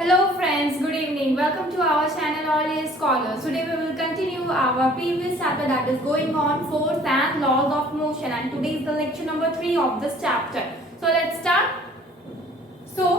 Hello friends, good evening. Welcome to our channel All Scholars. Today we will continue our previous chapter that is going on force and laws of motion, and today is the lecture number 3 of this chapter. So let's start. So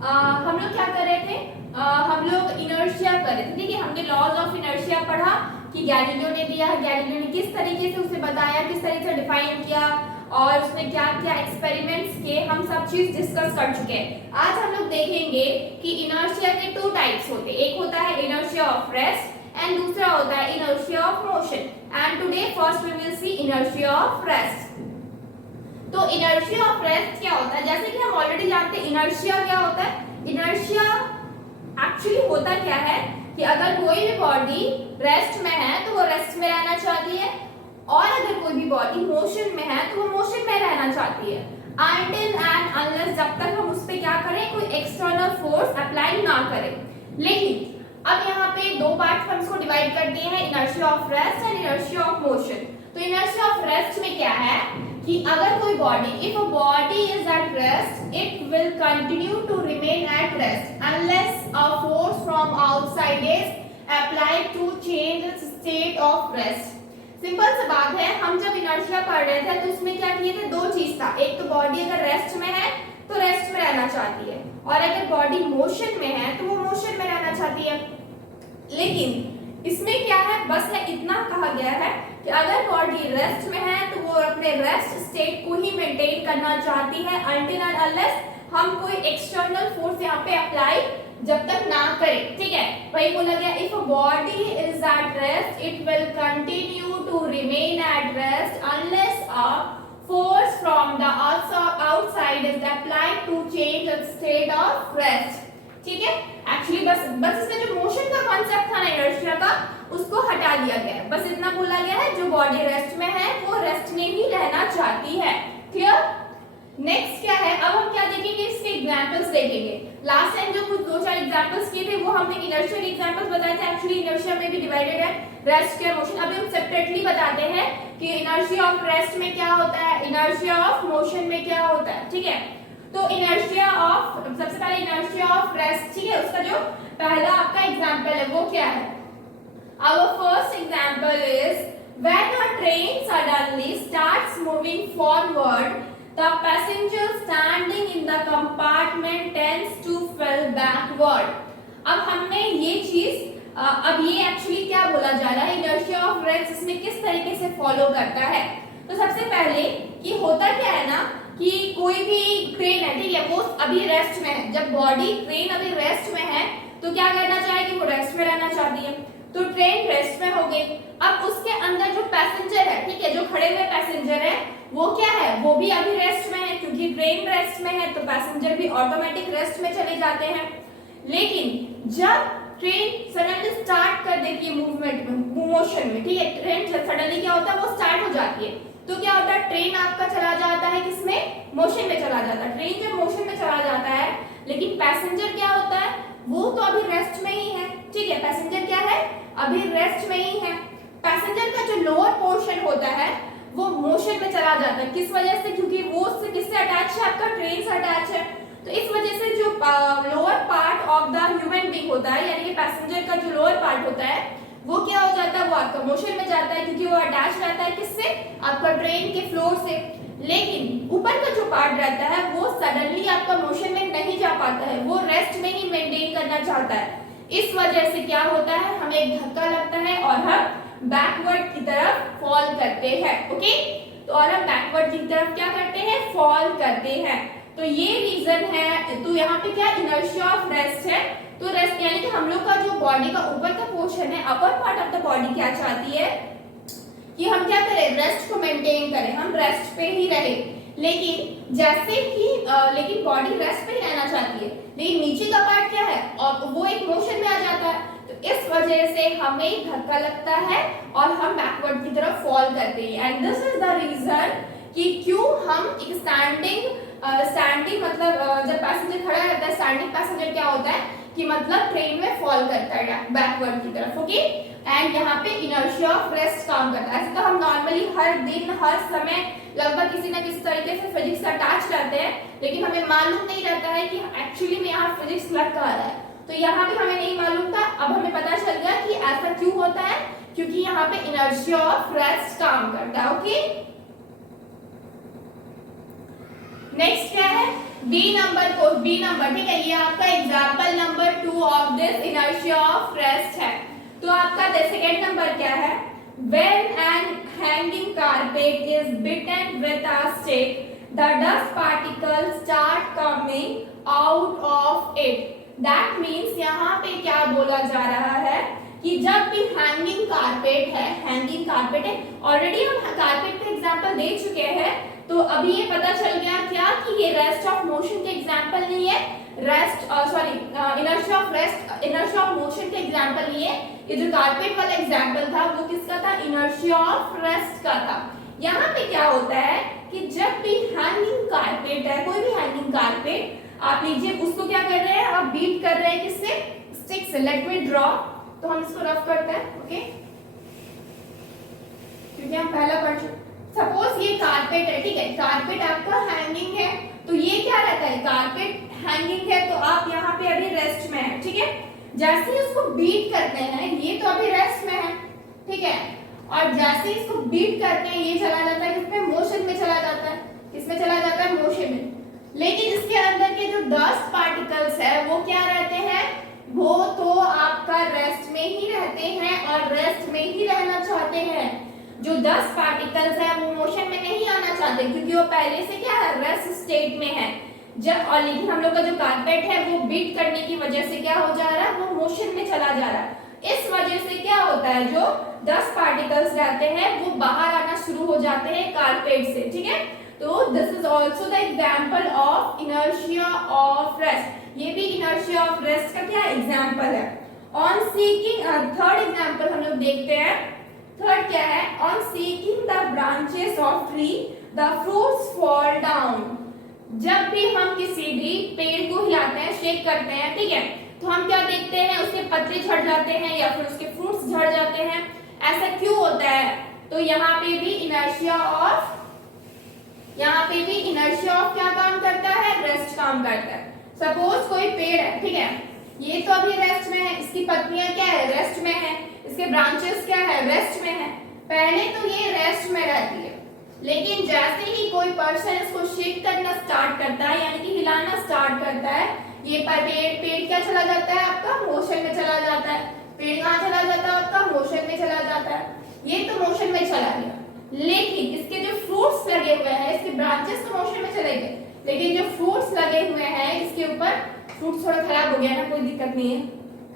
हम लोग क्या कर रहे थे? हम लोग inertia कर रहे थे, ठीक है। हमने लॉज ऑफ इनर्शिया पढ़ा कि गैलीलियो ने दिया है, गैलीलियो ने किस तरीके से उसे बताया, किस तरीके से डिफाइन किया और उसने क्या क्या एक्सपेरिमेंट्स किए, हम सब चीज डिस्कस कर चुके हैं। आज हम लोग देखेंगे कि इनर्शिया के टू टाइप्स होते हैं, एक होता है इनर्शिया ऑफ रेस्ट एंड दूसरा होता है inertia of motion. And today first we will see inertia of rest. तो इनर्शिया ऑफ रेस्ट क्या होता है? जैसे कि हम ऑलरेडी जानते हैं इनर्शिया क्या होता है। इनर्शिया एक्चुअली होता क्या है कि अगर कोई भी बॉडी रेस्ट में है तो वो रेस्ट में रहना चाहती है, और अगर कोई भी बॉडी मोशन में है तो वो मोशन में रहना चाहती है, अनटिल एंड अनलेस जब तक हम उस पे क्या करें, कोई एक्सटर्नल फोर्स अप्लाई ना करें। लेकिन अब यहाँ पे दो पार्ट हम इसको डिवाइड कर दिए हैं, inertia of rest and inertia of motion. तो इनर्शिया ऑफ रेस्ट में क्या है कि अगर कोई body, if a body is at rest it will continue to remain at rest unless a force from outside is applied to change its state of rest. Simple सी बात है, हम जब इनर्शिया पढ़ रहे थे तो उसमें क्या किए थे, दो चीज था। एक तो बॉडी अगर रेस्ट में है तो रेस्ट में रहना चाहती है, और अगर बॉडी मोशन में है तो वो मोशन में रहना चाहती है। लेकिन इसमें क्या है, बस है इतना कहा गया है कि अगर बॉडी रेस्ट में है तो वो अपने रेस्ट स्टेट को ही मेंटेन करना चाहती है अनटिल एंड अनलेस हम कोई एक्सटर्नल फोर्स यहाँ पे अप्लाई जब तक ना करें, ठीक है। वही बोला गया, if a body is at rest it will continue to remain at rest unless a force from the outside is applied to change its state of rest, ठीक है। एक्चुअली बस इसमें जो मोशन का कॉन्सेप्ट था ना इनर्शिया का, उसको हटा दिया गया है। बस इतना बोला गया है, जो बॉडी रेस्ट में है वो रेस्ट में ही रहना चाहती है। क्लियर? नेक्स्ट क्या है, अब हम क्या देखेंगे, इसके एग्जांपल्स देखेंगे। लास्ट टाइम जो कुछ दो चार एग्जांपल्स किए थे वो हमने इनर्शिया के एग्जांपल्स बताए थे। एक्चुअली इनर्शिया में भी डिवाइडेड है रेस्ट के मोशन। अभी हम सेपरेटली बताते हैं कि इनर्शिया ऑफ रेस्ट में क्या होता है, इनर्शिया ऑफ मोशन में क्या होता है, ठीक है। तो इनर्शिया ऑफ, सबसे पहले इनर्शिया ऑफ रेस्ट, ठीक है। उसका जो पहला आपका एग्जांपल है वो क्या है, our first example is when a train suddenly starts moving forward the passenger standing in the compartment tends to fall backward। अब हमने ये चीज अब ये एक्चुअली क्या बोला जा रहा है, इनर्शिया ऑफ रेस्ट इसमें किस तरीके से फॉलो करता है। तो सबसे पहले कि होता क्या है ना कि कोई भी ट्रेन है, ठीक है, वो अभी रेस्ट में है। जब बॉडी ट्रेन अभी रेस्ट में है तो क्या करना चाहेगी, वो रेस्ट में रहना चाहती है। तो ट्रेन रेस्ट में हो गई। अब उसके अंदर जो पैसेंजर है, ठीक है, जो खड़े हुए पैसेंजर है वो क्या है, वो भी अभी रेस्ट में है, क्योंकि ट्रेन रेस्ट में है तो पैसेंजर भी ऑटोमेटिक रेस्ट में चले जाते हैं। लेकिन जब ट्रेन सडनली स्टार्ट कर देती है मूवमेंट में, मोशन में, ठीक है, ट्रेन सडनली क्या होता है, वो स्टार्ट हो जाती है। तो क्या होता है, ट्रेन आपका चला जाता है किसमें, मोशन में चला जाता है। ट्रेन जब मोशन में चला जाता है, लेकिन पैसेंजर क्या होता है, वो तो अभी रेस्ट में ही है, ठीक है। पैसेंजर क्या है, अभी रेस्ट में ही है। पैसेंजर का जो लोअर पोर्शन होता है वो मोशन में चला जाता है। किस वजह से, क्योंकि वो उससे किससे अटैच है, आपका ट्रेन से अटैच है। तो इस वजह से जो lower part of the human being होता है, यानी कि पैसेंजर का जो लोअर पार्ट होता है वो क्या हो जाता है, वो आपका मोशन में जाता है, क्योंकि वो अटैच रहता है किससे, आपका ट्रेन के फ्लोर से। लेकिन ऊपर का जो पार्ट रहता है वो सडनली आपका मोशन में नहीं जा पाता है, वो रेस्ट में ही मेंटेन करना चाहता है। इस वजह से क्या होता है, हमें एक धक्का लगता है और हम बैकवर्ड की तरफ फॉल करते हैं। ओके, तो और हम बैकवर्ड की तरफ क्या करते हैं, फॉल करते हैं। तो ये रीजन है। तो यहाँ पे क्या इनर्शिया ऑफ रेस्ट है। तो रेस्ट यानी कि हम लोग का जो बॉडी का ऊपर का पोर्शन है, upper part of the body क्या चाहती है कि हम क्या करें, रेस्ट को मेंटेन करें, हम रेस्ट पे ही रहे। लेकिन जैसे ही लेकिन बॉडी रेस्ट पे ही रहना चाहती है, लेकिन नीचे का पार्ट क्या है, और वो एक मोशन में आ जाता है। तो इस वजह से हमें धक्का लगता है और हम बैकवर्ड की तरफ फॉल करते हैं। And this is the reason कि क्यों हम एक स्टैंडिंग मतलब जब पैसेंजर खड़ा रहता है, स्टैंडिंग पैसेंजर क्या होता है कि मतलब ट्रेन में फॉल करता है बैकवर्ड की तरफ। ओके, एंड यहाँ पे इनर्शिया ऑफ रेस्ट काम करता है। ऐसे तो हम नॉर्मली हर दिन हर समय लगभग किसी न किसी तरीके से फिजिक्स से अटैच रहते हैं, लेकिन हमें मालूम नहीं रहता है है कि एक्चुअली में यहाँ फिजिक्स लग कहाँ रहा है, तो यहाँ भी हमें नहीं मालूम था, अब हमें पता चल गया कि ऐसा क्यों होता है, क्योंकि यहाँ पे इनर्शिया ऑफ रेस्ट काम करता है। ओके, नेक्स्ट क्या है, बी नंबर, ठीक है, ये आपका example number 2 of this inertia of rest है। तो आपका सेकंड नंबर क्या है, when an hanging carpet is beaten with a stick, the dust particles start coming out of it. That means यहाँ पे क्या बोला जा रहा है कि जब भी हैंगिंग कारपेट है, ऑलरेडी हम कारपेट का एग्जांपल दे चुके हैं, तो अभी ये पता चल गया क्या कि ये रेस्ट ऑफ मोशन के एग्जांपल नहीं है, इनर्शिया ऑफ मोशन के एग्जांपल नहीं है। ये जो कारपेट वाला एग्जांपल था वो किसका था, इनर्शिया ऑफ रेस्ट का था। यहाँ पे क्या होता है कि जब भी हैंगिंग कारपेट है, कोई भी हैंगिंग कारपेट आप लीजिए, उसको क्या कर रहे हैं, आप बीट कर रहे हैं किससे, स्टिक से। लेट मी ड्रॉ, तो हम इसको रफ करते हैं। ओके, क्योंकि हम पहला पढ़ चुके। सपोज ये कारपेट है, ठीक है, कारपेट आपका हैंगिंग है, तो ये क्या रहता है, कारपेट हैंगिंग है तो आप यहाँ पे अभी रेस्ट में है, ठीक है। जैसे ही उसको बीट करते हैं, ये तो अभी रेस्ट में है, ठीक है, और जैसे ही इसको बीट करते हैं ये चला जाता है किसमें, मोशन में चला जाता है। किसमें चला जाता है, मोशन में। लेकिन इसके अंदर के जो डस्ट पार्टिकल्स है वो क्या रहते हैं, वो तो आपका रेस्ट में ही रहते हैं और रेस्ट में ही रहना चाहते हैं। जो डस्ट पार्टिकल्स है वो मोशन में नहीं आना चाहते, क्योंकि वो पहले से क्या है, रेस्ट स्टेट में है। जब और लेकिन हम लोग का जो कारपेट है वो बीट करने की वजह से क्या हो जा रहा है, वो मोशन में चला जा रहा है। इस वजह से क्या होता है, जो डस्ट पार्टिकल्स रहते हैं वो बाहर आना शुरू हो जाते हैं कारपेट से, ठीक है। तो this is also the example of inertia of rest. ये भी इनर्शिया ऑफ रेस्ट का क्या एग्जांपल है। ऑन सीकिंग, थर्ड एग्जांपल हम लोग देखते हैं। थर्ड क्या है, on seeking the branches of tree the fruits fall down. जब भी हम किसी भी पेड़ को हिलाते हैं, शेक करते हैं, ठीक है, तो हम क्या देखते हैं, उसके पत्ते झड़ जाते हैं या फिर उसके फ्रूट्स झड़ जाते हैं। ऐसा क्यों होता है, तो यहाँ पे भी इनर्शिया ऑफ क्या काम करता है, रेस्ट काम करता है। सपोज कोई पेड़ है, ठीक है, ये तो अभी रेस्ट में है, इसकी पत्तियां क्या है, रेस्ट में है, इसके ब्रांचेस क्या है, रेस्ट में है। पहले तो ये रेस्ट में रहती है, लेकिन जैसे ही कोई पर्सन इसको शेक करना स्टार्ट करता है, यानी कि हिलाना स्टार्ट करता है, ये पेड़ क्या चला जाता है आपका, मोशन में चला जाता है। पेड़ कहाँ चला जाता है आपका, मोशन में चला जाता है। ये तो मोशन में चला गया, लेकिन इसके जो फ्रूट्स लगे हुए हैं, इसके ब्रांचेस तो मोशन में चले गए, लेकिन जो फ्रूट्स लगे हुए हैं इसके ऊपर, फ्रूट थोड़ा खराब हो गया ना, कोई दिक्कत नहीं है,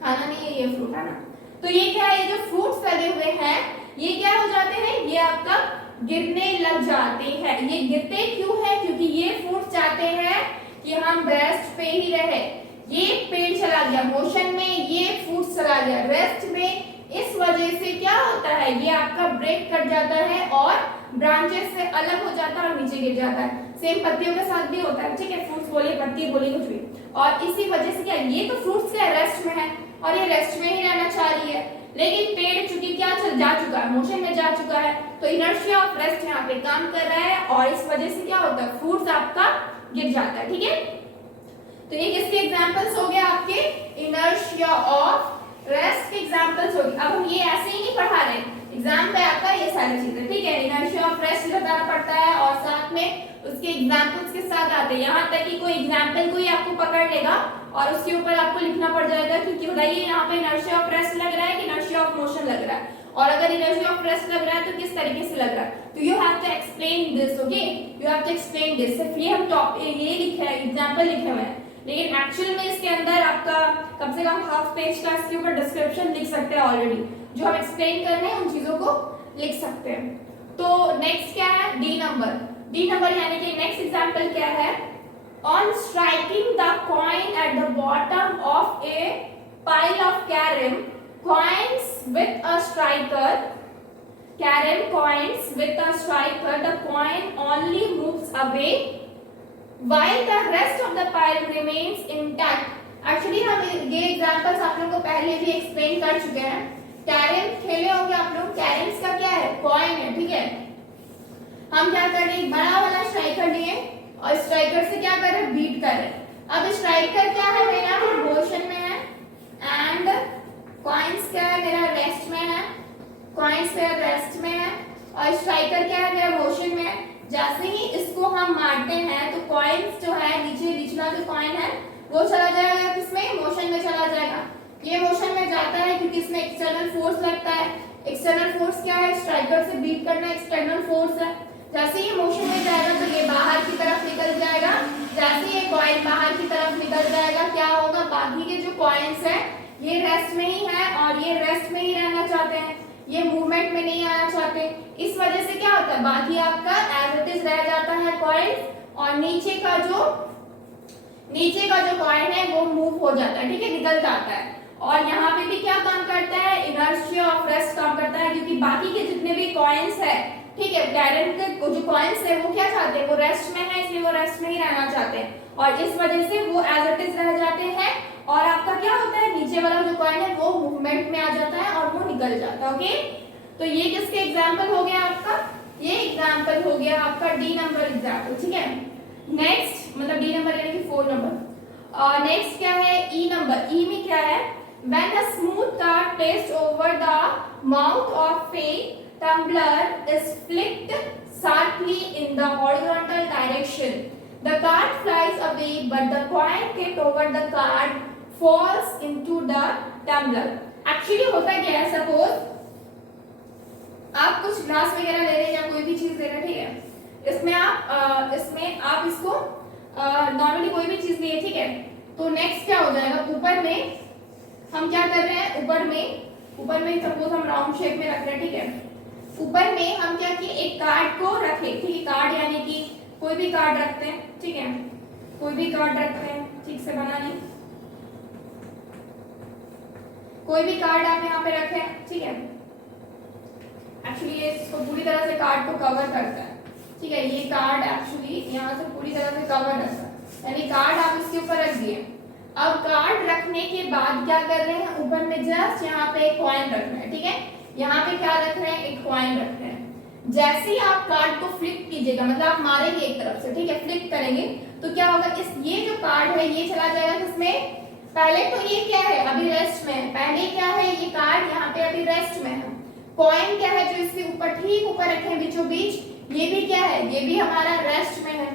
खाना नहीं है ये फ्रूट, है ना। तो ये क्या है, ये जो फ्रूट्स लगे हुए हैं ये क्या हो जाते हैं, ये आपका गिरने लग जाते हैं। ये गिरते क्यों है, क्योंकि ये फ्रूट चाहते हैं कि हम रेस्ट पे ही रहे। ये पेड़ चला गया मोशन में, ये फ्रूट चला गया रेस्ट में। इस वजह से क्या होता है, ये आपका ब्रेक कट जाता है और ब्रांचेस से अलग हो जाता है और नीचे गिर जाता है। सेम पत्तियों के साथ भी होता है, ठीक है, फ्रूट्स बोलिए, पत्ती बोलिए, कुछ भी। और इसी वजह से क्या, ये तो फ्रूट्स क्या रेस्ट में है और ये रेस्ट में ही रहना चाह रही है, लेकिन पेड़ चूंकि क्या जा चुका है, मोशन में जा चुका है, तो इनर्शिया ऑफ रेस्ट यहाँ पे काम कर रहा है और इस वजह से क्या होता है, फ्रूट्स आपका गिर जाता है, ठीक है। तो ये किसके एग्जांपल्स हो गए, आपके इनर्शिया ऑफ रेस्ट के एग्जांपल्स हो गए। अब हम ये ऐसे ही नहीं पढ़ा रहे, एग्जाम पे आपका ये सारी चीजें, ठीक है, इनर्शिया ऑफ रेस्ट बताना पड़ता है और साथ में उसके एग्जांपल्स के साथ आते हैं। यहाँ तक कि कोई एग्जांपल कोई आपको पकड़ लेगा और उसके ऊपर आपको लिखना पड़ जाएगा कि बताइए यहाँ पे इनर्शिया ऑफ रेस्ट लग रहा है कि इनर्शिया ऑफ मोशन लग रहा है, और अगर इनर्शिया ऑफ रेस्ट लग रहा है तो किस तरीके से लग रहा है। तो you have to explain this, okay, you have to explain this. सिर्फ ये हम टॉपिक ये लिखे हैं, एग्जांपल लिखे हुए हैं, लेकिन एक्चुअल में इसके अंदर आपका कम से कम हाफ पेज का इसके ऊपर डिस्क्रिप्शन लिख सकते हैं ऑलरेडी, जो हम एक्सप्लेन कर रहे हैं उन चीजों को लिख सकते हैं। तो नेक्स्ट क्या है, डी नंबर यानी कि नेक्स्ट एग्जांपल क्या है, on striking the coin at the bottom of a pile of carom coins with a striker, the coin only moves away while the rest of the pile remains intact. Actually हम ये examples आप लोगों को पहले भी explain कर चुके हैं। कैरम खेले होंगे आप लोग, कैरम्स का क्या है, कॉइन है, ठीक है। हम क्या कर रहे हैं, बड़ा वाला स्ट्राइकर लिए और स्ट्राइकर से क्या कर रहे हैं, बीट कर रहे हैं। अब स्ट्राइकर क्या है मेरा, मोशन में है, एंड कॉइन्स क्या है मेरा, रेस्ट में है, कॉइन्स मेरा रेस्ट में है, और स्ट्राइकर क्या है मेरा, मोशन में है। जैसे ही इसको हम मारते हैं तो कॉइन्स जो है नीचे निचला जो कॉइन है वो चला जाएगा किसमें, मोशन में चला जाएगा। ये मोशन में जाता है क्योंकि इसमें एक्सटर्नल फोर्स लगता है। एक्सटर्नल फोर्स क्या है, स्ट्राइकर से बीट करना एक्सटर्नल फोर्स है। जैसे ही मोशन में जाएगा तो ये बाहर की तरफ निकल जाएगा। जैसे ये कॉइन बाहर की तरफ निकल जाएगा क्या होगा, बाकी के जो कॉइन्स है ये रेस्ट में ही है और ये रेस्ट में ही रहना चाहते हैं, ये मूवमेंट में नहीं आना चाहते। इस वजह से क्या होता है, बाकी आपका एज इट इज रह जाता है कॉइन, और नीचे का जो कॉइन है वो मूव हो जाता है, ठीक है, निकल जाता है। और यहाँ पे भी क्या काम करता है, इनर्शिया ऑफ रेस्ट काम करता है, क्योंकि बाकी के जितने भी कॉइन्स है, ठीक है, कैरन के जो कॉइन्स है वो क्या चाहते हैं, वो रेस्ट में है, इसलिए वो रेस्ट में ही रहना चाहते हैं, और इस वजह से वो एज इट इज रह जाते हैं। और आपका क्या होता है, नीचे वाला जो कॉइन है वो मूवमेंट में आ जाता है और वो निकल जाता है। ओके, तो ये किसके एग्जाम्पल हो गया आपका, ये एग्जाम्पल हो गया आपका डी नंबर एग्जाम्पल, ठीक है। नेक्स्ट मतलब डी नंबर यानी कि 4 नंबर। और नेक्स्ट क्या है, ई नंबर। ई में क्या है, when a smooth card placed over the mouth of a tumbler is flicked sharply in the horizontal direction, the card flies away but the coin kept over the card falls into the tumbler। Actually होता क्या है, suppose आप कुछ glass वगैरह ले रहे हैं या कोई भी चीज ले रहे हैं, ठीक है, इसमें आप इसको नॉर्मली कोई भी चीज लिए, ठीक है, तो नेक्स्ट क्या हो जाएगा, ऊपर में हम क्या कर रहे हैं, ऊपर में सपोज हम राउंड शेप में रख रहे हैं, ठीक है, ऊपर में हम क्या किए, एक कार्ड को रखे, ठीक है, कार्ड यानी कि कोई भी कार्ड रखते हैं, ठीक है, कोई भी कार्ड रखते हैं, ठीक से बना नहीं, कोई भी कार्ड आप यहाँ पे रखे, ठीक है, एक्चुअली ये इसको पूरी तरह से कार्ड को कवर करता है, ठीक है, ये कार्ड एक्चुअली यहाँ से पूरी तरह से कवर रहता है, यानी कार्ड आप इसके ऊपर रख दिए। अब कार्ड रखने के बाद क्या कर रहे हैं, ऊपर में जस्ट यहाँ पे एक कॉइन रख रहे हैं, ठीक है, यहाँ पे क्या रख रहे हैं, एक कॉइन रख रहे हैं। जैसे ही आप कार्ड को फ्लिप कीजिएगा, मतलब आप मारेंगे एक तरफ से, ठीक है, फ्लिप करेंगे तो क्या होगा, ये जो कार्ड है ये चला जाएगा किसमें, पहले तो ये क्या है, अभी रेस्ट में है, पहले क्या है, ये कार्ड यहाँ पे अभी रेस्ट में है। कॉइन क्या है जो इसके ऊपर ठीक ऊपर रखे हैं बीचों बीच, ये भी क्या है, ये भी हमारा रेस्ट में है।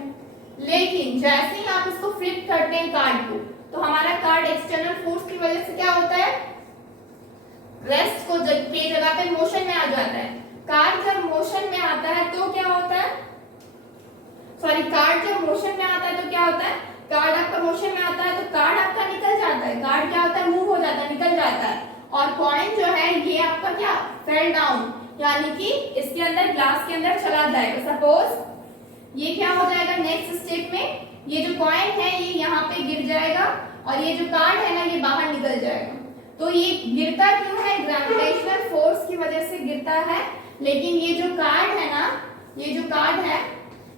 लेकिन जैसे ही आप इसको फ्लिप करते हैं कार्ड को, तो हमारा कार्ड एक्सटर्नल फोर्स की वजह से क्या होता है, रेस्ट को के जगह पे मोशन में आ जाता है। कार्ड जब मोशन में आता है तो क्या होता है, कार्ड जब मोशन में आता है तो क्या होता है, कार्ड आपका मोशन में आता है तो कार्ड आपका निकल जाता है, कार्ड क्या होता है, मूव हो जाता है, निकल जाता है, और कॉइन जो है ये आपका क्या, फेल डाउन, यानी कि इसके अंदर ग्लास के अंदर चला जाएगा। सपोज ये क्या हो जाएगा, नेक्स्ट स्टेप में ये जो कॉइन है ये यहाँ पे गिर जाएगा और ये जो कार्ड है ना ये बाहर निकल जाएगा। तो ये गिरता क्यों है, ग्रेविटेशनल फोर्स की वजह से गिरता है। लेकिन ये जो कार्ड है ना, ये जो कार्ड है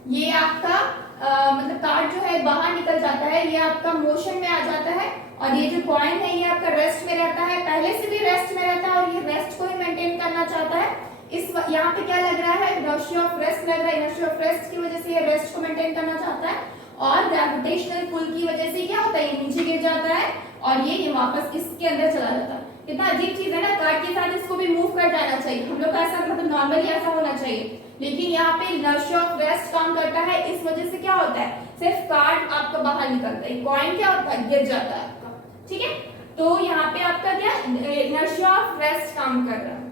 ये आपका मतलब कार्ड जो है बाहर निकल जाता है, ये आपका मोशन में आ जाता है, और ये जो कॉइन है ये आपका रेस्ट में रहता है, पहले से भी रेस्ट में रहता है और ये रेस्ट को ही मेंटेन करना चाहता है। इस यहाँ पे क्या लग रहा है, इनर्शिया ऑफ रेस्ट लग रहा है, इनर्शिया ऑफ रेस्ट की वजह से ये रेस्ट को मेंटेन करना चाहता है, और ग्रेविटेशनल पुल की वजह से क्या होता है, ये नीचे गिर जाता है और ये वापस इसके अंदर चला जाता है। कितना अजीब चीज है ना, कार्ड के साथ इसको भी मूव कर जाना चाहिए, हम लोग का ऐसा मतलब नॉर्मली ऐसा होना चाहिए, लेकिन यहाँ पे इनर्शिया ऑफ रेस्ट काम करता है, इस वजह से क्या होता है, सिर्फ कार्ड आपका बाहर निकलता है, कॉइन क्या होता है, गिर जाता है आपका, ठीक है। तो यहाँ पे आपका क्या इनर्शिया ऑफ रेस्ट काम कर रहा है।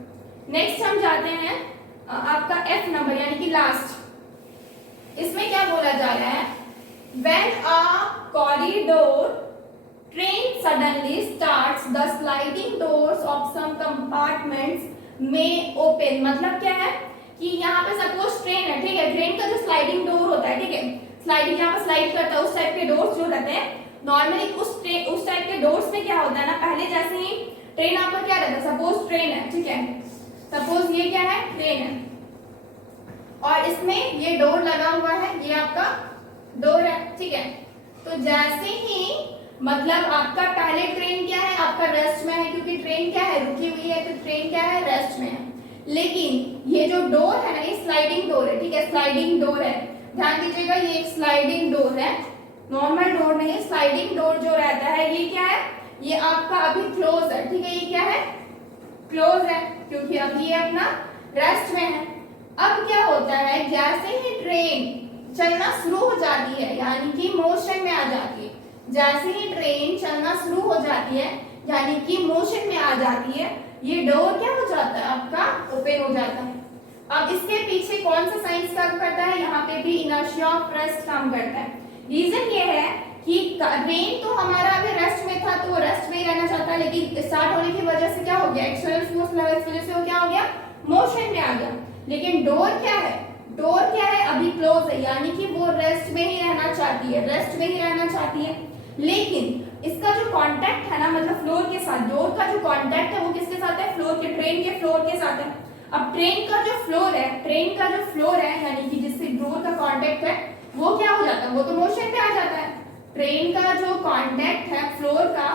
नेक्स्ट हम जाते हैं आपका एफ नंबर यानी कि लास्ट। इसमें क्या बोला जा रहा है, when a corridor train suddenly starts, the sliding doors of some compartments may open। मतलब क्या है कि यहाँ पे सपोज ट्रेन है, ठीक है, ट्रेन का जो स्लाइडिंग डोर होता है, ठीक है, स्लाइडिंग यहाँ पे स्लाइड करता है, उस टाइप के डोर्स जो रहते हैं नॉर्मली उस टाइप के डोर्स में क्या होता है ना, पहले जैसे ही ट्रेन आपका क्या रहता है, सपोज ट्रेन है, ठीक है, सपोज ये क्या है, ट्रेन है और इसमें ये डोर लगा हुआ है, ये आपका डोर है, ठीक है। तो जैसे ही मतलब आपका पहले ट्रेन क्या है, आपका रेस्ट में है, क्योंकि ट्रेन क्या है, रुकी हुई है, तो ट्रेन क्या है, रेस्ट में है। लेकिन ये जो डोर है ना, ये स्लाइडिंग डोर है, ठीक है, स्लाइडिंग डोर है, ध्यान दीजिएगा, ये एक स्लाइडिंग डोर है, नॉर्मल डोर नहीं, स्लाइडिंग डोर जो रहता है ये क्या है, ये आपका अभी क्लोज है, ठीक है, ये क्या है, क्लोज है, क्योंकि अभी ये अपना रेस्ट में है। अब क्या होता है, जैसे ही ट्रेन चलना शुरू हो जाती है, यानी कि मोशन में आ जाती है, जैसे ही ट्रेन चलना शुरू हो जाती है यानी कि मोशन में आ जाती है, ये डोर क्या हो जाता है, आपका ओपन हो जाता है। अब इसके पीछे कौन सा साइंस काम करता है, यहाँ पे भी इनर्शिया ऑफ रेस्ट काम करता है। रीजन ये है कि ट्रेन तो हमारा अभी रेस्ट में था, तो वो रेस्ट में ही रहना चाहता है, लेकिन स्टार्ट होने की वजह से क्या हो गया, एक्सटर्नल फोर्स लगा, इस वजह से वो क्या हो गया, मोशन में आ गया। लेकिन डोर क्या है, डोर क्या है, अभी क्लोज है, यानी कि वो रेस्ट में ही रहना चाहती है, रेस्ट में ही रहना चाहती है। लेकिन इसका जो कांटेक्ट है ना, मतलब फ्लोर के साथ, डोर का जो कांटेक्ट है वो किसके साथ है, फ्लोर के, ट्रेन के फ्लोर के साथ है। अब ट्रेन का जो फ्लोर है, ट्रेन का जो फ्लोर है यानी कि जिससे डोर का कांटेक्ट है वो क्या हो जाता है, वो तो मोशन पे आ जाता है। ट्रेन का जो कांटेक्ट है फ्लोर का,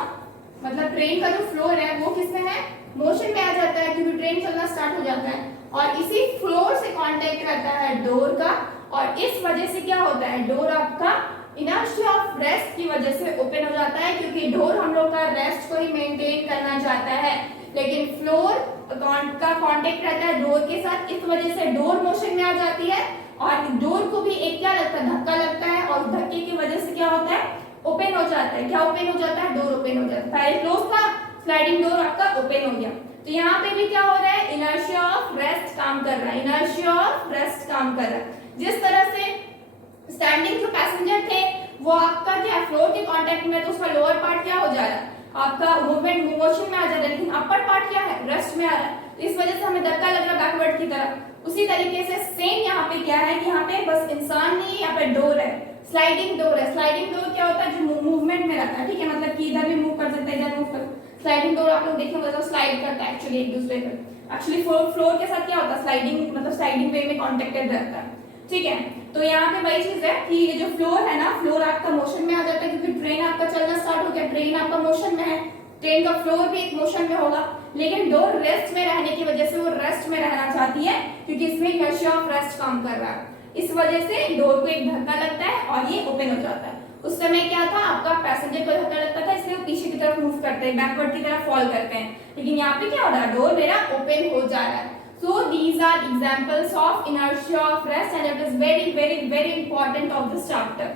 मतलब ट्रेन का जो फ्लोर है वो किसमें है, मोशन में आ जाता है, क्योंकि ट्रेन चलना स्टार्ट हो जाता है, और इसी फ्लोर से कांटेक्ट रहता है डोर का, और इस वजह से क्या होता है, डोर आपका इनर्शिया ऑफ रेस्ट की वजह से ओपन हो जाता है, क्योंकि डोर हम लोग का रेस्ट को ही मेंटेन करना चाहता है, लेकिन फ्लोर का कांटेक्ट रहता है डोर के साथ, इस वजह से डोर मोशन में आ जाती है, और डोर को भी एक क्या लगता है, धक्का लगता है, और धक्के की वजह से क्या होता है, ओपन हो जाता है। क्या ओपन हो जाता है, डोर ओपन हो जाता है। पहले क्लोज था, स्लाइडिंग डोर आपका ओपन हो गया। तो यहाँ पे भी क्या हो रहा है, इनर्शिया ऑफ रेस्ट काम कर रहा है, इनर्शिया ऑफ रेस्ट काम कर रहा है। जिस तरह से स्टैंडिंग जो पैसेंजर थे वो आपका क्या, फ्लोर के कांटेक्ट में, तो उसका लोअर पार्ट क्या हो जा रहा है, आपका मूवमेंट मोशन में आ जा रहा है, लेकिन अपर पार्ट क्या है, रेस्ट में आ रहा है, इस वजह से हमें धक्का लग रहा है बैकवर्ड की तरफ। उसी तरीके से सेम यहाँ पे क्या है कि यहाँ पे बस इंसान नहीं, यहाँ पे डोर है, स्लाइडिंग डोर है। स्लाइडिंग डोर क्या होता है, जो मूवमेंट में रहता है, ठीक है, मतलब कि इधर भी मूव कर सकते हैं, इधर मूव कर, स्लाइडिंग डोर आप लोग देखेंगे तो स्लाइड करता है एक्चुअली एक दूसरे पर। एक्चुअली फ्लोर के साथ क्या होता है, स्लाइडिंग, मतलब स्लाइडिंग वे में कॉन्टेक्टेड रहता है, ठीक है। तो यहाँ पे वही चीज है कि ये जो फ्लोर है ना, फ्लोर आपका मोशन में आ जाता है, क्योंकि ट्रेन आपका चलना स्टार्ट हो गया, ट्रेन आपका मोशन में है, ट्रेन का फ्लोर भी एक मोशन में होगा, लेकिन डोर रेस्ट में रहने की वजह से वो रेस्ट में रहना चाहती है, क्योंकि इसमें इनर्शिया ऑफ रेस्ट काम कर रहा है, इस वजह से डोर को एक धक्का लगता है और ये ओपन हो जाता है। उस समय क्या था, आपका पैसेंजर को धक्का लगता था, इसलिए वो पीछे की तरफ मूव करते हैं, बैकवर्ड की तरफ फॉल करते हैं, लेकिन यहाँ पे क्या हो रहा है, डोर मेरा ओपन हो जा रहा है। So these are examples of inertia of rest, and it is very important of this chapter.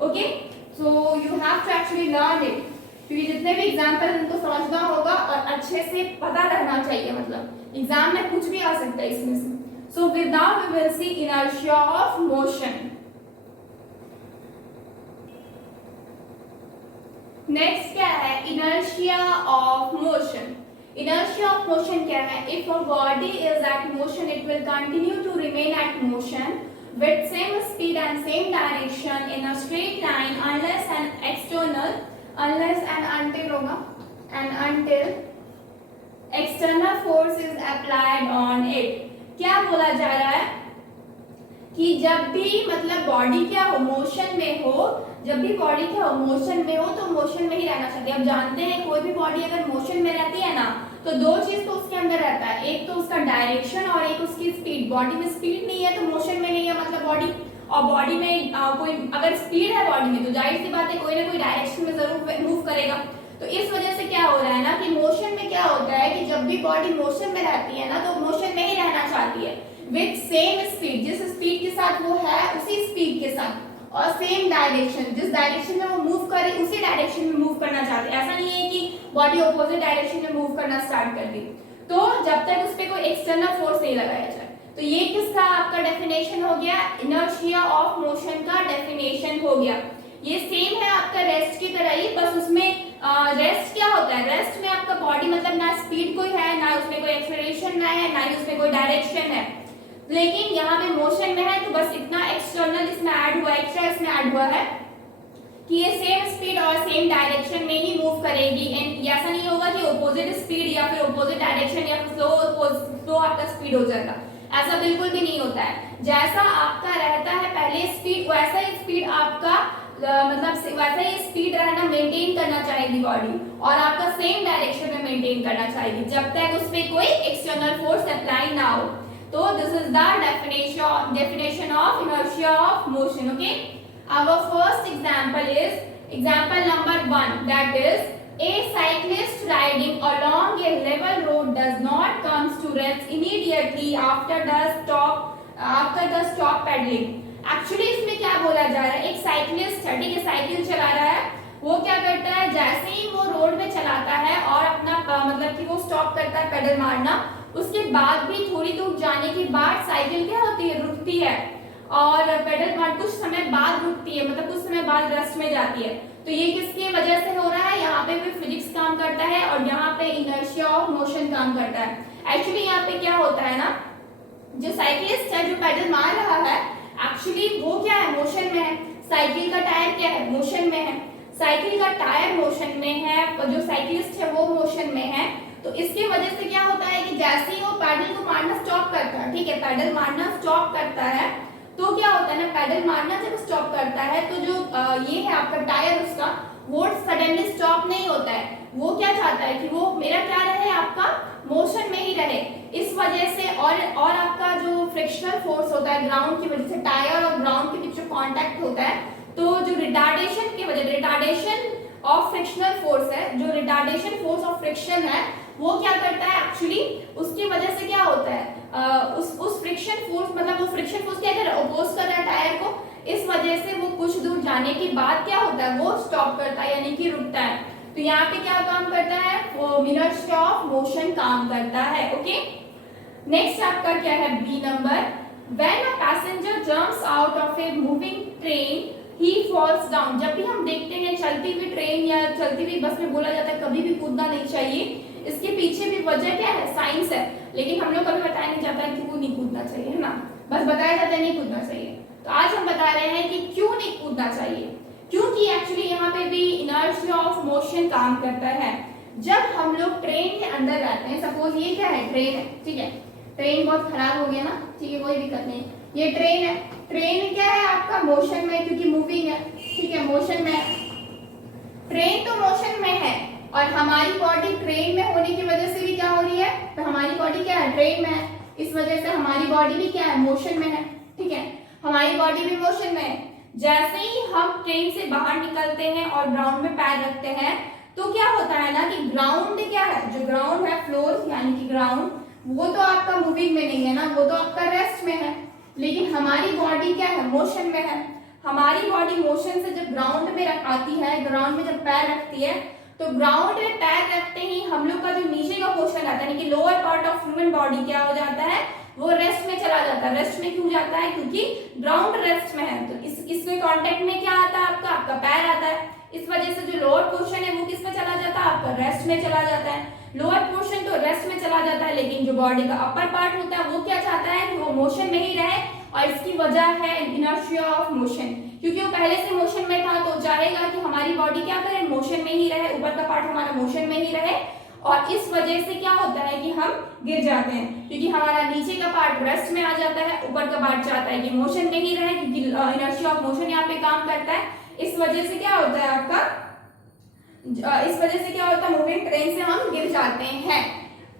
Okay, so you have to actually learn it. क्योंकि जितने भी एग्जाम्पल उनको समझना होगा और अच्छे से पता रहना चाहिए, मतलब एग्जाम में कुछ भी आ सकता है इसमें से। So with now we will see inertia of motion. Next क्या है, inertia of motion. Inertia of motion क्या है, if a body is at motion it will continue to remain at motion with same speed and same direction in a straight line unless and until होगा and until external force is applied on it। क्या बोला जा रहा है कि जब भी मतलब बॉडी क्या हो, मोशन में हो, जब भी बॉडी क्या हो, मोशन में हो, तो मोशन में ही रहना चाहिए। अब जानते हैं कोई भी बॉडी अगर मोशन में रहती है ना, तो दो चीज तो उसके अंदर रहता है, एक तो उसका डायरेक्शन और एक उसकी स्पीड। बॉडी में स्पीड नहीं है तो मोशन में नहीं है, मतलब बॉडी, और बॉडी में कोई अगर स्पीड है बॉडी में, तो जाहिर सी बात है कोई ना कोई डायरेक्शन में जरूर मूव करेगा। तो इस वजह से क्या हो रहा है ना कि मोशन में क्या होता है कि जब भी बॉडी मोशन में रहती है ना, तो मोशन में ही रहना चाहती है विथ सेम स्पीड, जिस स्पीड के साथ वो है उसी स्पीड के साथ, और सेम डायरेक्शन, जिस डायरेक्शन में वो मूव करे उसी डायरेक्शन में मूव करना चाहते हैं। ऐसा नहीं है कि बॉडी ऑपोजिट डायरेक्शन में मूव करना स्टार्ट कर दी, तो जब तक उस पर कोई एक्सटर्नल फोर्स नहीं लगाया जाए। तो ये किसका आपका डेफिनेशन हो गया, इनर्शिया ऑफ मोशन का डेफिनेशन हो गया। ये सेम है आपका रेस्ट की तरह ही, बस उसमें रेस्ट क्या होता है, रेस्ट में आपका बॉडी मतलब ना स्पीड कोई है, ना उसमें कोई एक्सेलरेशन ना है, ना ही उसमें कोई डायरेक्शन है, लेकिन यहाँ पे मोशन में है, तो बस इतना एक्सटर्नल इसमें ऐड हुआ, एक्स्ट्रा इसमें ऐड हुआ है कि ये सेम स्पीड और सेम डायरेक्शन में ही मूव करेगी। एंड ऐसा नहीं होगा कि ऑपोजिट स्पीड या फिर ऑपोजिट डायरेक्शन या फिर स्लो आपका स्पीड हो जाएगा, ऐसा बिल्कुल भी नहीं होता है। जैसा आपका रहता है पहले स्पीड, वैसा ही स्पीड आपका मतलब वैसा ही स्पीड रहना मेंटेन करना चाहेगी बॉडी, और आपका सेम डायरेक्शन में मेंटेन करना चाहेगी जब तक उस पर कोई एक्सटर्नल फोर्स अप्लाई ना हो। तो this is the definition of inertia of motion. Okay, our first example is example number 1, that is a cyclist riding along a level road does not comes to rest immediately after the stop pedaling. Actually इसमें क्या बोला जा रहा है, एक cyclist है, ठीक है, साइकिल चला रहा है, वो क्या करता है, जैसे ही वो रोड में चलाता है और अपना मतलब कि वो स्टॉप करता है पेडल मारना, उसके बाद भी थोड़ी दूर जाने के बाद साइकिल क्या होती है, रुकती है और पेडल मार कुछ समय बाद रुकती है, मतलब कुछ समय बाद रेस्ट में जाती है। तो ये किसकी वजह से हो रहा है, यहाँ पे भी फिजिक्स काम करता है और यहाँ पे इनर्शिया ऑफ मोशन काम करता है। एक्चुअली यहाँ पे क्या होता है ना, जो साइकिलिस्ट है जो पेडल मार रहा है, एक्चुअली वो क्या है, मोशन में है। साइकिल का टायर क्या है, मोशन में है। साइकिल का टायर मोशन में है और जो साइकिलिस्ट है वो मोशन में है। तो इसकी वजह से क्या होता है कि जैसे ही वो पैडल को मारना स्टॉप करता है, ठीक है, पैडल मारना स्टॉप करता है, तो क्या होता है ना, पैडल मारना जब स्टॉप करता है तो जो ये है आपका टायर, उसका वो सडनली स्टॉप नहीं होता है। वो क्या चाहता है कि वो मेरा क्या रहे, आपका मोशन में ही रहे। इस वजह से और आपका जो फ्रिक्शनल फोर्स होता है ग्राउंड की वजह से, टायर और ग्राउंड के बीच जो कांटेक्ट होता है, तो जो रिटार्डेशन की वजह, रिटार्डेशन ऑफ फ्रिक्शनल फोर्स है, जो रिटार्डेशन फोर्स ऑफ फ्रिक्शन है, वो क्या करता है एक्चुअली, उसकी वजह से क्या होता है, उस फ्रिक्शन फोर्स, मतलब वो फ्रिक्शन फोर्स क्या कर रहा है, अपोज कर रहा है टायर को। इस वजह से वो कुछ दूर जाने के बाद क्या होता है, वो स्टॉप करता है, यानी कि रुकता है। तो यहाँ पे क्या काम करता है, वो इनर्शिया ऑफ मोशन काम करता है। ओके, नेक्स्ट आपका क्या है, B number, when a passenger jumps out of a moving train he falls down. जब भी हम देखते हैं चलती हुई ट्रेन या चलती हुई बस में बोला जाता है कभी भी कूदना नहीं चाहिए। इसके पीछे भी वजह क्या है, साइंस है, लेकिन हम लोग कभी बताया नहीं जाता है कि वो नहीं कूदना चाहिए, है ना, बस बताया जाता है नहीं कूदना चाहिए। तो आज हम बता रहे हैं कि क्यों नहीं कूदना चाहिए, क्योंकि एक्चुअली यहाँ पे भी इनर्शिया ऑफ मोशन काम करता है। जब हम लोग ट्रेन के अंदर रहते हैं, सपोज ये क्या है, ट्रेन है, ठीक है, ट्रेन बहुत खराब हो गया ना, ठीक है, कोई दिक्कत नहीं, ये ट्रेन है, ट्रेन क्या है आपका, मोशन में, क्योंकि मूविंग है, ठीक है, मोशन में, ट्रेन तो मोशन में है और हमारी बॉडी ट्रेन में होने की वजह से भी क्या हो रही है, तो हमारी बॉडी क्या है, ट्रेन में है, इस वजह से हमारी बॉडी भी क्या है, मोशन में है, ठीक है, हमारी बॉडी भी मोशन में है। जैसे ही हम ट्रेन से बाहर निकलते हैं और ग्राउंड में पैर रखते हैं, तो क्या होता है ना कि ग्राउंड क्या है, जो ग्राउंड है, फ्लोर यानी कि ग्राउंड, वो तो आपका मूविंग में नहीं है ना, वो तो आपका रेस्ट में है, लेकिन हमारी बॉडी क्या है, मोशन में है। हमारी बॉडी मोशन से जब ग्राउंड में आती है, ग्राउंड में जब पैर रखती है, तो ग्राउंड में पैर रखते ही हम लोग का जो नीचे का पोर्शन आता है, यानी कि lower part of human body क्या हो जाता है, वो रेस्ट में चला जाता है। रेस्ट में क्यों जाता है, क्योंकि ग्राउंड रेस्ट में है। तो इसमें कांटेक्ट में क्या आता है, आपका पैर आता है। इस वजह से जो लोअर पोर्शन है वो किस में चला जाता है, आपका रेस्ट में चला जाता है। लोअर पोर्शन तो रेस्ट में चला जाता है, लेकिन जो बॉडी का अपर पार्ट होता है वो क्या चाहता है कि वो मोशन में ही रहे, और इसकी वजह है इनर्शिया ऑफ मोशन, क्योंकि वो पहले से मोशन में था तो चाहेगा कि हमारी बॉडी क्या करे, मोशन में ही रहे, ऊपर का पार्ट हमारा मोशन में ही रहे, और इस वजह से क्या होता है कि हम गिर जाते हैं, क्योंकि हमारा नीचे का पार्ट रेस्ट में आ जाता है, ऊपर का पार्ट चाहता है कि मोशन में ही रहे, क्योंकि इनर्शिया ऑफ मोशन यहाँ पे काम करता है। इस वजह से क्या होता है आपका, इस वजह से क्या होता है, मूविंग ट्रेन से हम गिर जाते हैं।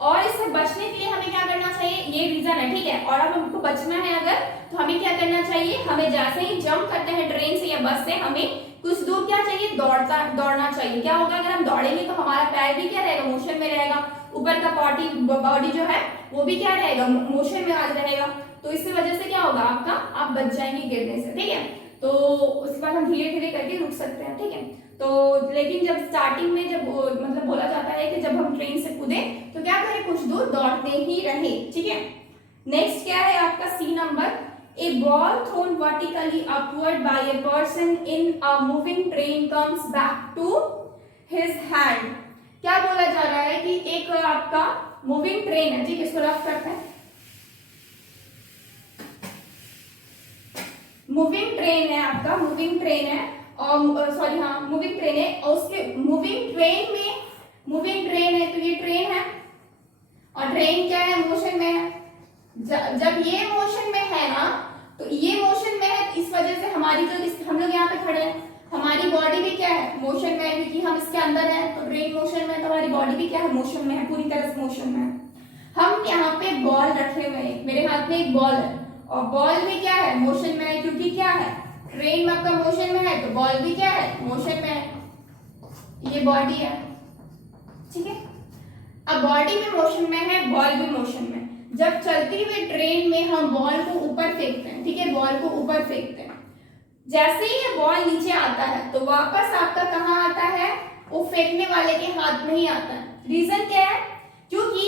और इससे बचने के लिए हमें क्या करना चाहिए, ये रीजन है, ठीक है। और अब हमको बचना है अगर, तो हमें क्या करना चाहिए, हमें जैसे ही जंप करते हैं ट्रेन से या बस से, हमें कुछ दूर क्या चाहिए, दौड़ना चाहिए। क्या होगा, अगर हम दौड़ेंगे तो हमारा पैर भी क्या रहेगा, मोशन में रहेगा, ऊपर का बॉडी जो है वो भी क्या रहेगा, मोशन में आज रहेगा। तो इसी वजह से क्या होगा आपका, आप बच जाएंगे गिरने से, ठीक है। तो उसके बाद हम धीरे धीरे करके रुक सकते हैं, ठीक है। तो लेकिन जब स्टार्टिंग में जब मतलब बोला जाता है कि जब हम ट्रेन से कूदे तो क्या करें, कुछ दूर दौड़ते ही रहे, ठीक है। नेक्स्ट क्या है आपका C number, a ball thrown vertically upward by a person in a moving train comes back to his hand। क्या बोला जा रहा है कि एक आपका मूविंग ट्रेन है, ठीक है, इसको रफ करते हैं, मूविंग ट्रेन है आपका, मूविंग ट्रेन है, और सॉरी हाँ मूविंग ट्रेन है, और उसके मूविंग ट्रेन में, मूविंग ट्रेन है तो ये ट्रेन है, और ट्रेन क्या है, मोशन में है। जब ये मोशन में है ना, तो ये मोशन में है, इस वजह से हमारी जो हम लोग यहाँ पे खड़े हैं, हमारी बॉडी भी क्या है, मोशन में है, क्योंकि हम इसके अंदर है, तो ट्रेन मोशन में है, तो हमारी बॉडी भी क्या है, मोशन में है, पूरी तरह से मोशन में है। हम यहाँ पे बॉल रखे हुए हैं, मेरे हाथ में एक बॉल है, और बॉल में क्या है, मोशन में है, क्योंकि क्या है, ट्रेन में आपका मोशन में है तो बॉल भी क्या है, मोशन में है, ये बॉडी है, ठीक है। अब बॉडी भी मोशन में है, बॉल भी मोशन में। जब चलती हुई ट्रेन में हम बॉल को ऊपर फेंकते हैं, ठीक है, बॉल को ऊपर फेंकते हैं, जैसे ही ये बॉल नीचे आता है तो वापस आपका कहाँ आता है, वो फेंकने वाले के हाथ में ही आता है। रीजन क्या है, क्योंकि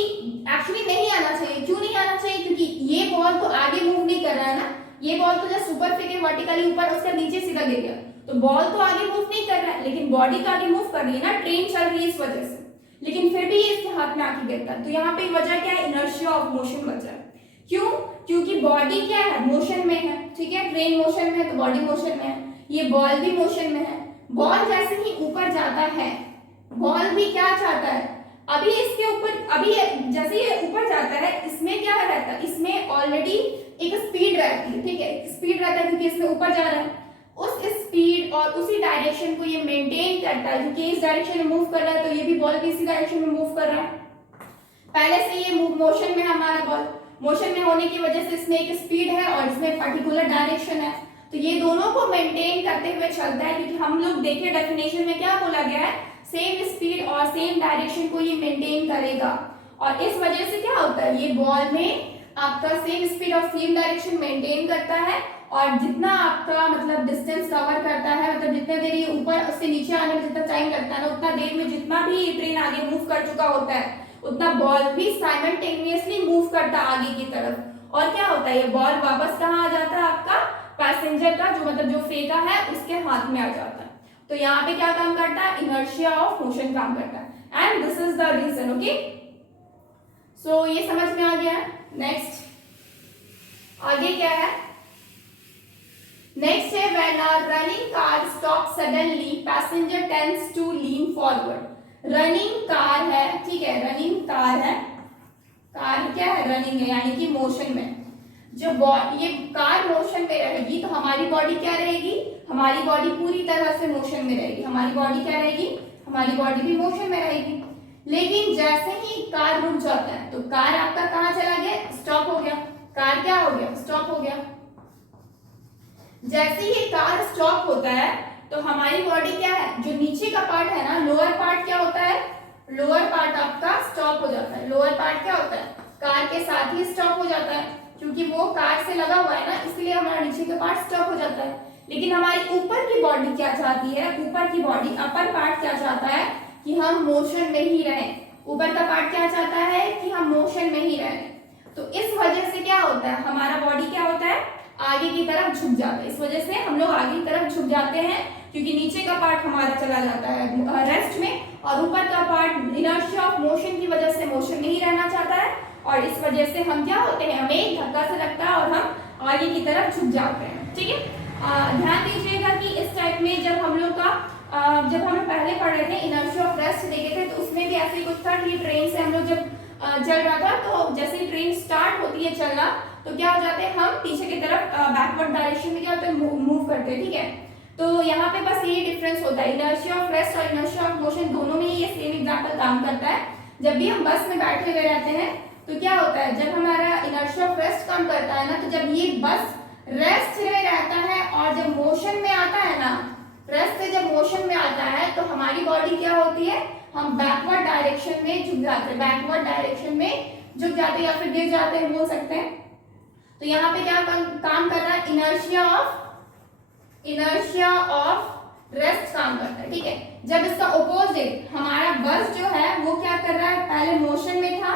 एक्चुअली नहीं आना चाहिए। क्यों नहीं आना चाहिए, क्योंकि ये बॉल तो आगे मूव नहीं कर रहा है ना, ये बॉल तो जस्ट ऊपर फेंके वर्टिकली ऊपर, उसका नीचे सीधा गिर गया, तो बॉल तो आगे मूव नहीं कर रहा है, लेकिन बॉडी तो आगे मूव कर रही है ना, ट्रेन चल रही है इस वजह से, लेकिन फिर भी ये इसके हाथ में आके गिरता है। तो यहाँ पे वजह क्या है, इनर्शिया ऑफ मोशन वजह है। क्यों, क्योंकि बॉडी क्या है, मोशन में है, ठीक है, ट्रेन मोशन में है तो बॉडी मोशन में है, ये बॉल भी मोशन में है। बॉल जैसे ही ऊपर जाता है, बॉल भी क्या चाहता है, अभी इसके ऊपर, अभी जैसे ये ऊपर जाता है, इसमें क्या रहता है, इसमें ऑलरेडी एक स्पीड रहती है, ठीक है, स्पीड रहता है क्योंकि इसमें ऊपर जा रहा है। उस स्पीड और उसी डायरेक्शन को ये मेंटेन करता है, क्योंकि इस डायरेक्शन में मूव कर रहा है तो ये भी बॉल भी इसी डायरेक्शन में मूव कर रहा है। पहले से ये मोशन में हमारा बॉल, मोशन में होने की वजह से इसमें एक स्पीड है और इसमें पर्टिकुलर डायरेक्शन है, तो ये दोनों को मेंटेन करते हुए चलता है। क्योंकि हम लोग देखें डेफिनेशन में क्या बोला गया है, सेम स्पीड और सेम डायरेक्शन को ये मेंटेन करेगा, और इस वजह से क्या होता है, ये बॉल में आपका सेम स्पीड और सेम डायरेक्शन मेंटेन करता है, और जितना आपका मतलब डिस्टेंस कवर करता है, मतलब जितने देर ये ऊपर उससे नीचे आने में जितना टाइम लगता है ना, उतना देर में जितना भी ये ट्रेन आगे मूव कर चुका होता है, उतना बॉल भी साइमल्टेनियसली मूव करता है आगे की तरफ। और क्या होता है, ये बॉल वापस कहाँ आ जाता है, आपका पैसेंजर का जो मतलब जो फेंका है उसके हाथ में आ जाता है। तो यहाँ पे क्या काम करता है, इनर्शिया ऑफ मोशन काम करता है, and this is the reason. Okay, so ये समझ में आ गया। नेक्स्ट आगे क्या है, नेक्स्ट है when a running car stop suddenly passenger tends to lean forward. Running car है, ठीक है, रनिंग कार है, कार क्या है, रनिंग है, यानी कि मोशन में। जो ये कार मोशन में रहेगी तो हमारी बॉडी क्या रहेगी, हमारी बॉडी पूरी तरह से मोशन में रहेगी, हमारी बॉडी क्या रहेगी, हमारी बॉडी भी मोशन में रहेगी। लेकिन जैसे ही कार रुक जाता है तो कार आपका कहाँ चला गया, स्टॉप हो गया, कार क्या हो गया, स्टॉप हो गया। जैसे ही कार स्टॉप होता है तो हमारी बॉडी क्या है, जो नीचे का पार्ट है ना, लोअर पार्ट क्या होता है, लोअर पार्ट आपका स्टॉप हो जाता है। लोअर पार्ट क्या होता है, कार के साथ ही स्टॉप हो जाता है, क्योंकि वो कार से लगा हुआ है ना, इसलिए हमारा नीचे का पार्ट स्टॉप हो जाता है। लेकिन हमारी ऊपर की बॉडी क्या चाहती है, ऊपर की बॉडी, अपर पार्ट क्या चाहता है कि हम मोशन में ही रहें। ऊपर का पार्ट क्या चाहता है कि हम मोशन में ही रहें। तो इस वजह से क्या होता है, हमारा बॉडी क्या होता है, आगे की तरफ झुक जाता है। इस वजह से हम लोग आगे की तरफ झुक जाते हैं, क्योंकि नीचे का पार्ट हमारा चला जाता है रेस्ट में, और ऊपर का पार्ट इनर्शिया ऑफ मोशन की वजह से मोशन में ही रहना चाहता है, और इस वजह से हम क्या होते हैं, हमें एक धक्का से लगता है और हम आगे की तरफ झुक जाते हैं। ठीक है, ध्यान दीजिएगा कि इस टाइप में जब हम लोग पहले पढ़ रहे थे, इनर्शिया ऑफ रेस्ट देखे थे, तो उसमें भी ऐसे ही कुछ था कि ट्रेन से हम लोग जब चल रहा था, तो जैसे ही ट्रेन स्टार्ट होती है चलना, तो क्या हो जाते हैं, हम पीछे की तरफ बैकवर्ड डायरेक्शन में क्या होता है, मूव करते हैं। ठीक है, तो यहाँ पे बस ये डिफरेंस होता है, इनर्शिया ऑफ रेस्ट और इनर्शिया ऑफ मोशन दोनों में ये सेम एग्जांपल काम करता है। जब भी हम बस में बैठे हुए रहते हैं तो क्या होता है, जब हमारा इनर्शिया ऑफ रेस्ट काम करता है ना, तो जब ये बस रेस्ट में रहता है और जब मोशन में आता है ना, रेस्ट से जब मोशन में आता है तो हमारी बॉडी क्या होती है, हम बैकवर्ड डायरेक्शन में झुक जाते हैं, बैकवर्ड डायरेक्शन में झुक जाते हैं या फिर गिर जाते हैं, बोल सकते हैं। तो यहाँ पे क्या काम कर रहा है, इनर्शिया ऑफ रेस्ट काम करता है। ठीक है, जब इसका ऑपोजिट हमारा बस जो है वो क्या कर रहा है, पहले मोशन में था,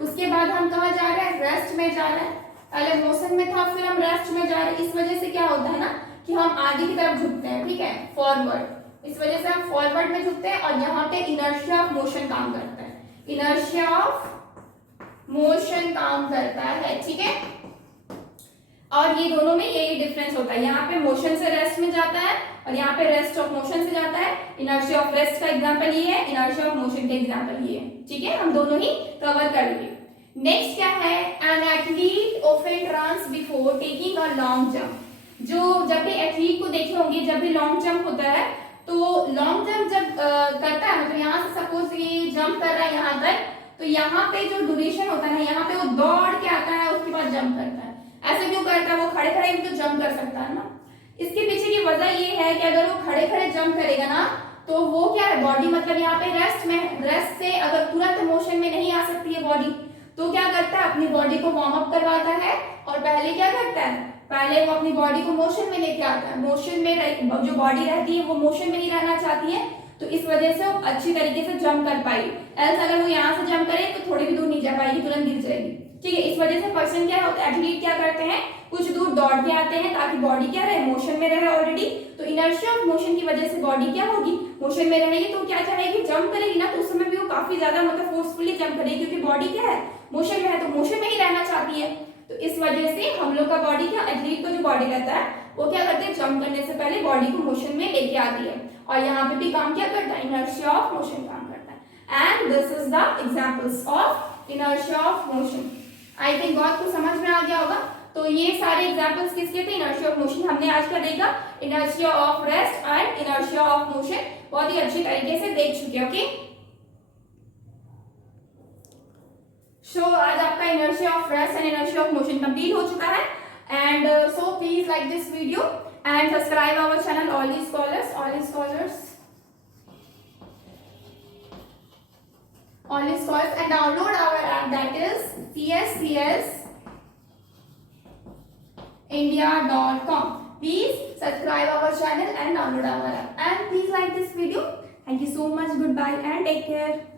उसके बाद हम कहाँ जा रहे हैं, रेस्ट में जा रहे हैं। पहले मोशन में था, फिर हम रेस्ट में जा रहे हैं। इस वजह से क्या होता है ना कि हम आगे की तरफ झुकते हैं। ठीक है, फॉरवर्ड, इस वजह से हम फॉरवर्ड में झुकते हैं, और यहाँ पे इनर्शिया ऑफ मोशन काम करता है, इनर्शिया ऑफ मोशन काम करता है। ठीक है, और ये दोनों में यही डिफरेंस होता है, यहाँ पे मोशन से रेस्ट में जाता है और यहाँ पे रेस्ट ऑफ मोशन से जाता है। इनर्शिया ऑफ रेस्ट का एग्जांपल ये है, इनर्शिया ऑफ मोशन का एग्जांपल ये है। ठीक है, हम दोनों ही कवर कर लिए। नेक्स्ट क्या है, an athlete often runs before taking a long jump. जो जब भी एथलीट को देखे होंगे, जब भी लॉन्ग जंप होता है, तो लॉन्ग जंप जब करता है, मतलब यहाँ से सपोज ये जंप कर रहा है यहाँ तक, तो यहाँ पे जो ड्यूरेशन होता है, यहाँ पे वो दौड़ के आता है, उसके बाद जंप करता है। ऐसे क्यों करता है, वो खड़े खड़े भी तो जंप कर सकता है ना, इसके पीछे की वजह ये है कि अगर वो खड़े खड़े जंप करेगा ना तो वो क्या है, बॉडी मतलब यहाँ पे रेस्ट से अगर तुरंत मोशन में नहीं आ सकती है बॉडी, तो क्या करता है अपनी बॉडी को वार्म अप करवाता है और पहले क्या करता है, पहले वो अपनी बॉडी को मोशन में लेके आता है। मोशन में जो बॉडी रहती है वो मोशन में नहीं रहना चाहती है, तो इस वजह से वो अच्छी तरीके से जंप कर पाई। एल्स अगर वो यहाँ से जंप करे तो थोड़ी भी दूर नहीं जा पाएगी, तुरंत गिर जाएगी। ठीक है, इस वजह से पर्सन क्या होता है, एथलीट क्या करते हैं, कुछ दूर दौड़ के आते हैं ताकि बॉडी क्या रहे, मोशन में रहे ऑलरेडी। तो इनर्शिया ऑफ मोशन की वजह से बॉडी क्या होगी, मोशन में रहेगी, तो क्या चाहेगी, जंप करेगी ना, तो उस समय भी वो काफी ज्यादा मतलब फोर्सफुली जंप करेगी, क्योंकि बॉडी क्या है, मोशन में है, तो मोशन में ही रहना चाहती है। तो इस वजह से हम लोग का बॉडी क्या, एथलीट का जो बॉडी रहता है वो क्या करते हैं, जंप करने से पहले बॉडी को मोशन में लेके आती है। और यहाँ पे भी काम क्या करता है, इनर्शिया ऑफ मोशन काम करता है। And this is the examples of inertia of motion. I think बहुत कुछ समझ में आ गया होगा। तो ये सारे एग्जांपल्स किसके थे, इनर्शिया ऑफ मोशन। हमने आज का देखा inertia of rest and inertia of motion, बहुत ही अच्छी तरीके से देख चुके। ओके, सो आज आपका inertia of rest and inertia of motion complete हो चुका है। And so please like this video and subscribe our channel all scholars and download our app, that is cscsindia.com. Please subscribe our channel and download our app, and please like this video. Thank you so much. Goodbye and take care.